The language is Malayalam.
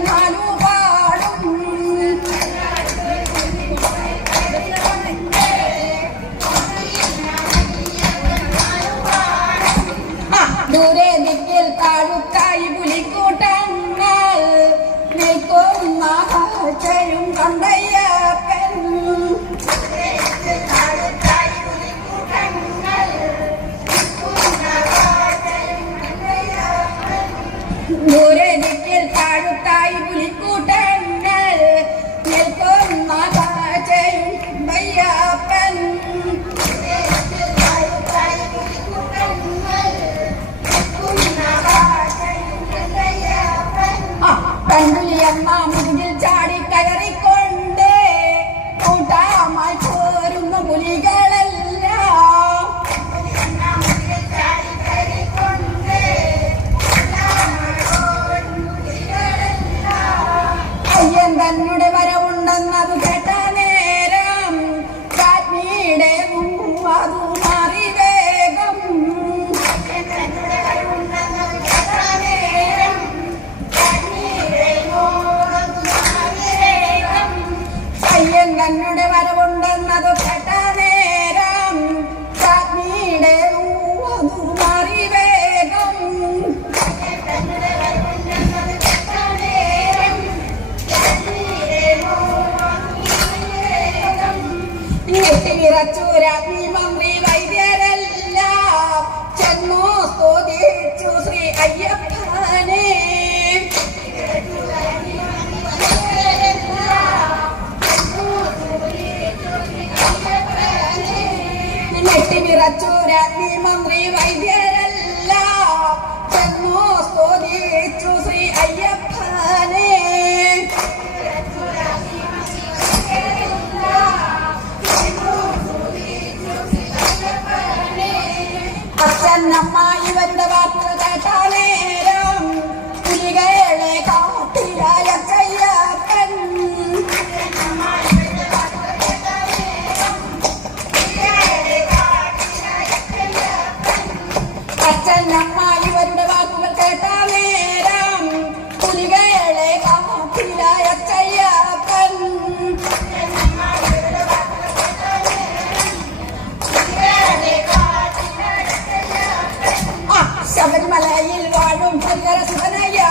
നാലു പാടും ദൂരെ ദിക്കിൽ താഴുക്കായി പുലിക്കൂട്ടങ്ങൾ നിൽക്കുന്ന കാഴ്ചയും കണ്ടയ്യപ്പൻ ദൂരെ ദിക്കിൽ താഴുക്കായി പുലിക്കൂട്ടങ്ങൾ നിൽക്കുന്ന കാഴ്ചയും കണ്ടയ്യപ്പൻ കണ്ടുലിയമ്മ മുതുകിൽ ചാടി കയറിക്കൊണ്ട് കൂട്ടമായി പോരുന്ന പുലികളെല്ലാം അയ്യൻ തന്നെ വരവുണ്ടെന്നത് കേട്ട നേരം കാറ്റിയുടെ അതു മാറി വേഗം അയ്യൻ തന്നെ വരവുണ്ടെന്നത് കേട്ട നേരം കാറ്റിയുടെ അതു മാറി വേഗം വിറച്ചു രാജ്ഞി മന്ത്രി വൈദ്യരെല്ലാം ചെന്നു സ്തുതിച്ചു ശ്രീ അയ്യപ്പനെ വിറച്ചു രാജ്ഞി മന്ത്രി വൈദ്യരെല്ലാം ചെന്നു സ്തുതിച്ചു ശ്രീ അയ്യപ്പനെ അച്ഛനമ്മ ഇവന്റെ വാക്കുകൾ കേട്ട നേരം പുലികളെ കാട്ടിലായ കയ്യപ്പൻ അച്ഛനമ്മ ഇവരുടെ വാക്കുകൾ കേട്ട നേരം പുലികളെ കാട്ടിലായ കയ്യപ്പൻ ശബരിമലയിൽ വാഴും ഹരിഹര സുതനയ്യ